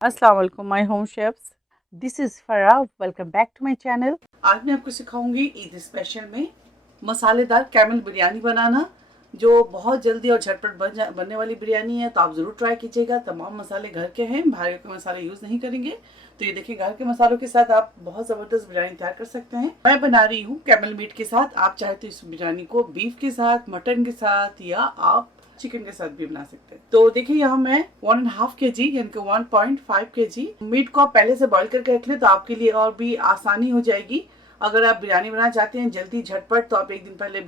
अस्सलाम वालेकुम my home chefs, this is Farah. Welcome back to my channel. आज मैं आपको सिखाऊंगी ईद स्पेशल में मसालेदार कैमल बिरयानी बनाना, जो बहुत जल्दी और झटपट बनने वाली बिरयानी है। तो आप ज़रूर ट्राई कीजिएगा। तमाम मसाले घर के हैं, बाहर के मसाले यूज़ नहीं करेंगे। तो ये देखिए, घर के मसालों के साथ आप बहुत ज़बरदस्त बिरयानी तैयार कर सकते हैं। मैं बना रही हूँ कैमल मीट के साथ। आप चाहे तो इस बिरयानी को बीफ के साथ, मटन के साथ या आप चिकन के साथ भी बना सकते हैं। तो देखिए, यहाँ मैं 1.5 kg यानी कि 1.5 kg मीट को आप पहले से बॉईल करके रख ले, तो आपके लिए और भी आसानी हो जाएगी। अगर आप बिरयानी बनाना चाहते हैं जल्दी झटपट, तो आप एक दिन पहले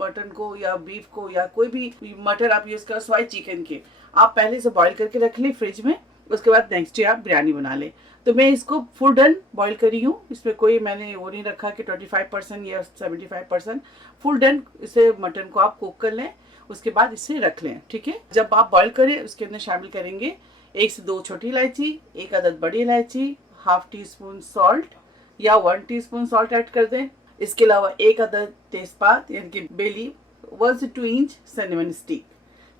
मटन को या बीफ को या कोई भी मटन आप यूज करो, स्वाई चिकन के, आप पहले से बॉईल करके रख ले फ्रिज में। उसके बाद नेक्स्ट डे आप बिरयानी बना ले। तो मैं इसको फुल डन बॉईल करी हूँ। इसमें कोई मैंने वो नहीं रखा कि 25% या 75%। फुल डन इसे मटन को आप कुक कर लें, उसके बाद इसे रख लें। ठीक है, जब आप बॉईल करें उसके अंदर शामिल करेंगे 1 से 2 छोटी इलायची, 1 अदद बड़ी इलायची, हाफ टी स्पून सॉल्ट या 1 टीस्पून सॉल्ट ऐड कर दें। इसके अलावा 1 अदद तेजपात यानी कि बे लीफ, 1 से 2 इंच सिनेमन स्टिक।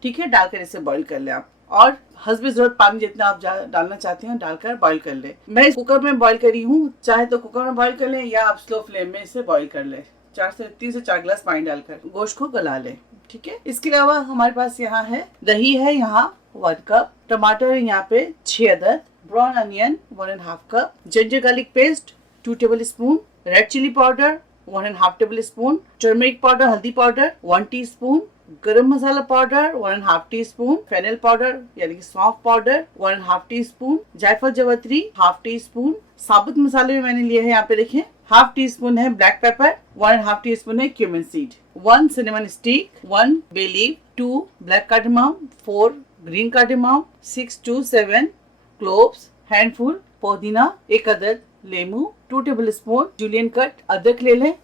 ठीक है, डालकर इसे बॉईल कर लें आप। और हस्बे जरूरत पानी जितना आप डालना चाहते हैं डालकर बॉईल कर लें। मैं इस कुकर में बॉईल करी हूँ, चाहे तो कुकर में बॉईल कर लें या आप स्लो फ्लेम में इसे बॉईल कर लें। 3 से 4 गिलास पानी डालकर गोश्त को गला लें। ठीक है, इसके अलावा हमारे पास यहाँ है दही है, यहाँ 1 कप, टमाटर है यहाँ पे 6 अदद, brown onion 1.5 cup, ginger garlic paste 2 table spoon, red chilli powder 1.5 tablespoon, turmeric powder हल्दी powder 1 teaspoon, garam masala powder 1.5 teaspoon, fennel powder यानी कि सौंफ पाउडर 1.5 टीस्पून, जायफल जवत्री हाफ टी स्पून। साबुत मसाले में मैंने लिए हैं यहाँ पे देखें, हाफ टी स्पून है ब्लैक पेपर, 1.5 टीस्पून है cumin seed, 1 cinnamon stick, 1 bay leaf, 2 black cardamom, 4 green cardamom, 6 to 7 cloves, handful पुदीना, 1 अदद लेमू, 2 टेबल स्पून जूलियन कट अदरक ले लें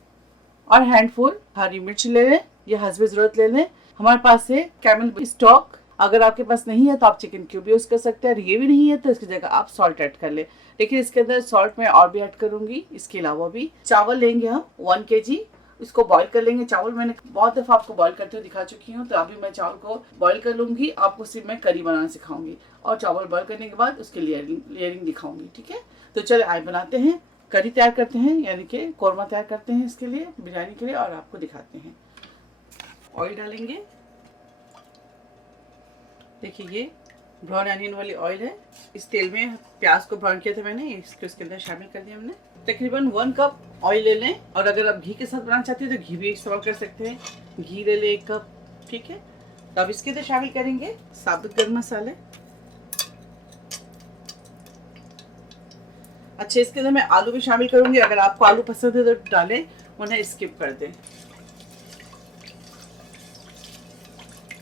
और हैंडफुल हरी मिर्च ले लें या हस्बे जरूरत ले लें। हमारे पास है कैमल स्टॉक। अगर आपके पास नहीं है तो आप चिकन क्यूब यूज कर सकते हैं। ये भी नहीं है तो इसकी जगह आप सॉल्ट ऐड कर ले। लेकिन इसके अंदर सॉल्ट मैं और भी ऐड करूंगी। इसके अलावा भी चावल लेंगे हम 1 kg, इसको बॉईल कर लेंगे। चावल मैंने बहुत दफा आपको बॉईल करते हुए दिखा चुकी हूँ, तो अभी मैं चावल को बॉईल कर लूंगी। आपको सिर्फ मैं करी बनाना सिखाऊंगी और चावल बॉईल करने के बाद उसकी लेयरिंग दिखाऊंगी। ठीक है, तो चले आए बनाते हैं, करी तैयार करते हैं यानी कि कौरमा तैयार करते हैं इसके लिए, बिरयानी के लिए, और आपको दिखाते हैं। ऑयल डालेंगे। देखिए, ये ब्राउन अनियन वाली ऑयल है। इस तेल में प्याज को ब्राउन किया था मैंने, इसको इसके अंदर शामिल कर दिया हमने। तकरीबन 1 कप ऑयल ले लें, और अगर आप घी के साथ बनाना चाहते हैं तो घी भी इस्तेमाल कर सकते हैं। घी ले लें 1 कप। ठीक है, तो अब इसके अंदर शामिल करेंगे साबुत गरम मसाले। अच्छा, इसके अंदर मैं आलू भी शामिल करूंगी। अगर आपको आलू पसंद है तो डालें, उन्हें स्किप कर दें।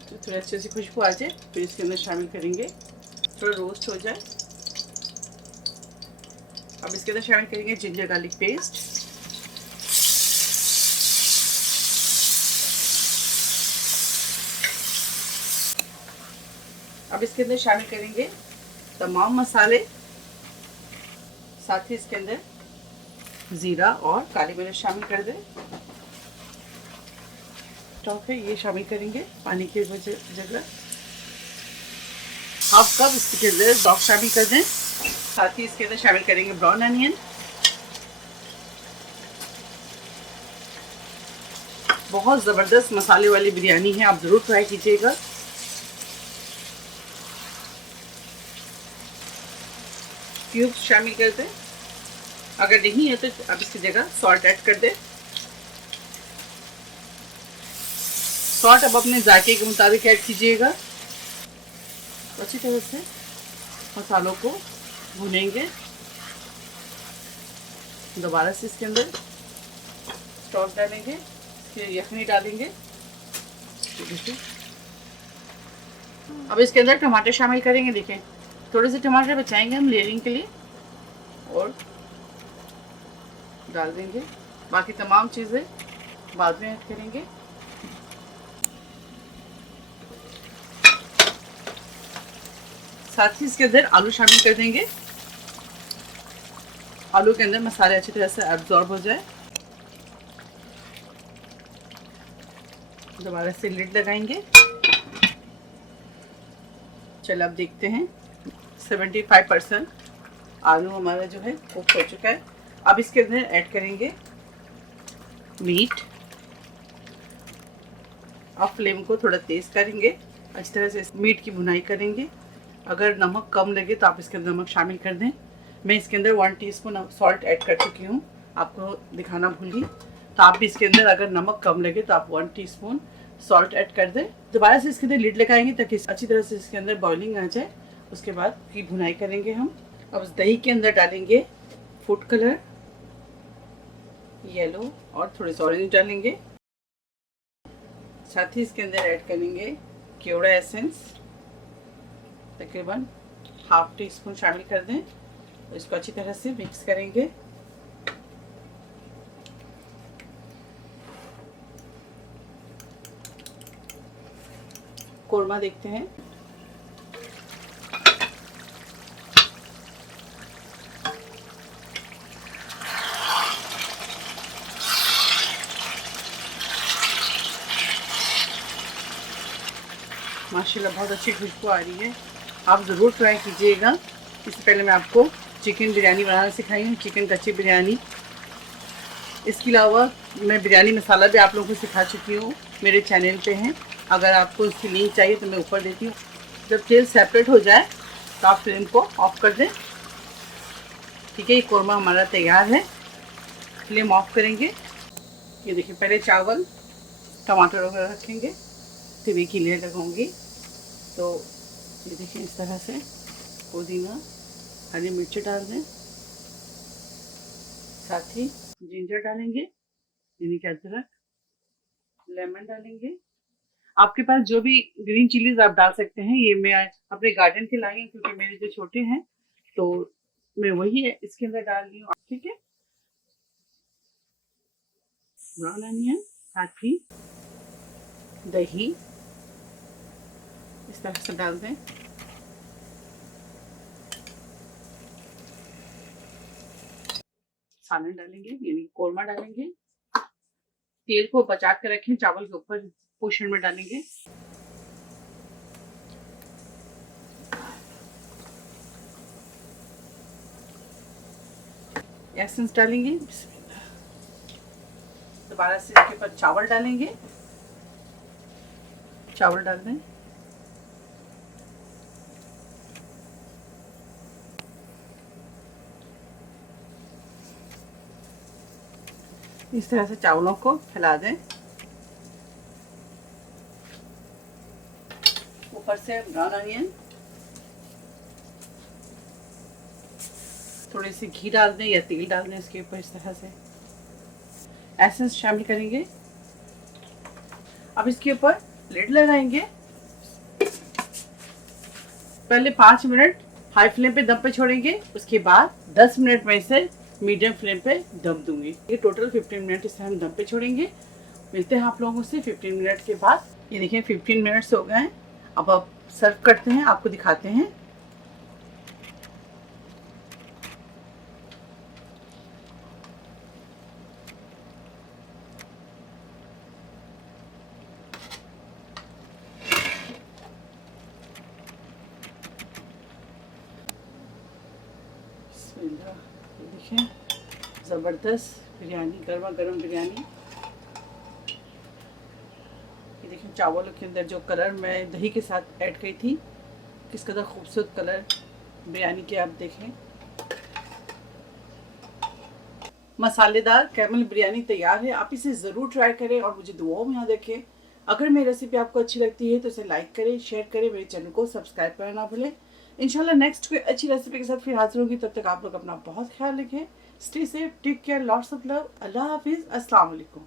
तो थोड़ी अच्छे से खुशबू आ जाए फिर इसके अंदर शामिल करेंगे, थोड़ा रोस्ट हो जाए। अब इसके अंदर शामिल करेंगे जिंजर गार्लिक पेस्ट, अब इसके अंदर शामिल करेंगे तमाम मसाले, साथ ही इसके अंदर जीरा और काली मिर्च शामिल कर दें। स्टॉक है ये शामिल करेंगे पानी की जगह। हाफ कप इसके अंदर स्टॉक शामिल कर दें। साथ ही इसके अंदर शामिल करेंगे ब्राउन अनियन। बहुत ज़बरदस्त मसाले वाली बिरयानी है, आप ज़रूर ट्राई कीजिएगा। क्यूब शामिल कर दें। अगर नहीं है तो अब इसकी जगह सॉल्ट ऐड कर दें। सॉल्ट अब अपने जायके के मुताबिक ऐड कीजिएगा। अच्छी तरह से मसालों को भूनेंगे। दोबारा से इसके अंदर स्टॉक डालेंगे, फिर यखनी डालेंगे। अब इसके अंदर टमाटर शामिल करेंगे। देखें, थोड़े से टमाटर बचाएंगे हम लेयरिंग के लिए और डाल देंगे। बाकी तमाम चीज़ें बाद में ऐड करेंगे। साथ ही इसके अंदर आलू शामिल कर देंगे। आलू के अंदर मसाले अच्छी तरह से एब्जॉर्ब हो जाए। दोबारा से लिड लगाएंगे। चलो अब देखते हैं 75% आलू हमारा जो है कुक हो चुका है। अब इसके अंदर ऐड करेंगे मीट। अब फ्लेम को थोड़ा तेज़ करेंगे, अच्छी तरह से मीट की भुनाई करेंगे। अगर नमक कम लगे तो आप इसके अंदर नमक शामिल कर दें। मैं इसके अंदर 1 टीस्पून सॉल्ट ऐड कर चुकी हूँ, आपको दिखाना भूल गई। तो आप भी इसके अंदर अगर नमक कम लगे तो आप 1 टीस्पून सॉल्ट ऐड कर दें। दोबारा से इसके अंदर लिड लगाएंगे ताकि अच्छी तरह से इसके अंदर बॉइलिंग आ जाए। उसके बाद की भुनाई करेंगे हम। अब इस दही के अंदर डालेंगे फूड कलर, येलो और थोड़े से ऑरेंज डालेंगे। साथ ही इसके अंदर ऐड करेंगे केवड़ा एसेंस, तकरीबन 1/2 टीस्पून शामिल कर दें। तो इसको अच्छी तरह से मिक्स करेंगे। कोरमा देखते हैं। माशाल्लाह बहुत अच्छी खुशबू आ रही है। आप ज़रूर ट्राई कीजिएगा। इससे पहले मैं आपको चिकन बिरयानी बनाना सिखाई हूँ, चिकन कच्ची बिरयानी। इसके अलावा मैं बिरयानी मसाला भी आप लोगों को सिखा चुकी हूँ, मेरे चैनल पे हैं। अगर आपको इसकी लिंक चाहिए तो मैं ऊपर देती हूँ। जब तेल सेपरेट हो जाए तो आप फ्लेम को ऑफ कर दें। ठीक है, ये कोरमा हमारा तैयार है। फ्लेम ऑफ करेंगे। ये देखिए, पहले चावल टमाटर वगैरह रखेंगे, फिर एक ही लेयर लगाऊंगी। तो ये देखिए इस तरह से पुदीना, हरी मिर्च डाल दें, साथ ही जिंजर डालेंगे यानी कि अदरक, लेमन डालेंगे। आपके पास जो भी ग्रीन चिलीज आप डाल सकते हैं। ये मैं अपने गार्डन के लाई हूँ क्योंकि मेरे जो छोटे हैं, तो मैं वही इसके अंदर डाल रही हूँ। ठीक है, ब्राउन अनियन, साथ ही दही इस तरह से डाल दें। सालन डालेंगे यानी कोरमा डालेंगे। तेल को बचा कर रखें, चावल के ऊपर पोर्शन में डालेंगे। एसेंस डालेंगे। दोबारा से इसके ऊपर चावल डालेंगे। चावल डाल दें। इस तरह से चावलों को फैला दें। ऊपर से ब्राउन अनियन, थोड़ी सी घी डाल दें या तेल डाल दें इसके ऊपर। इस तरह से एसेंस शामिल करेंगे। अब इसके ऊपर लिड लगाएंगे। पहले 5 मिनट हाई फ्लेम पे दम पे छोड़ेंगे, उसके बाद 10 मिनट में इसे मीडियम फ्लेम पे दम दूंगी। ये टोटल 15 मिनट इसे हम दम पे छोड़ेंगे। मिलते हैं आप लोगों से 15 मिनट के बाद। ये देखिए 15 मिनट्स हो गए हैं। अब आप सर्व करते हैं, आपको दिखाते हैं। देखिए ज़बरदस्त बिरयानी, गर्मा गर्म बिरयानी। ये देखिए चावलों के अंदर जो कलर मैं दही के साथ ऐड की थी, किस कदर खूबसूरत कलर बिरयानी के आप देखें। मसालेदार कैमल बिरयानी तैयार है। आप इसे ज़रूर ट्राई करें और मुझे दुआओं में याद रखें। अगर मेरी रेसिपी आपको अच्छी लगती है तो इसे लाइक करें, शेयर करें, मेरे चैनल को सब्सक्राइब करना ना भूलें। इंशाल्लाह नेक्स्ट कोई अच्छी रेसिपी के साथ फिर हाजिर होंगी। तब तक आप लोग अपना बहुत ख्याल रखें। Stay safe, take care, lots of love. अल्लाह हाफिज़, अस्सलाम वालेकुम।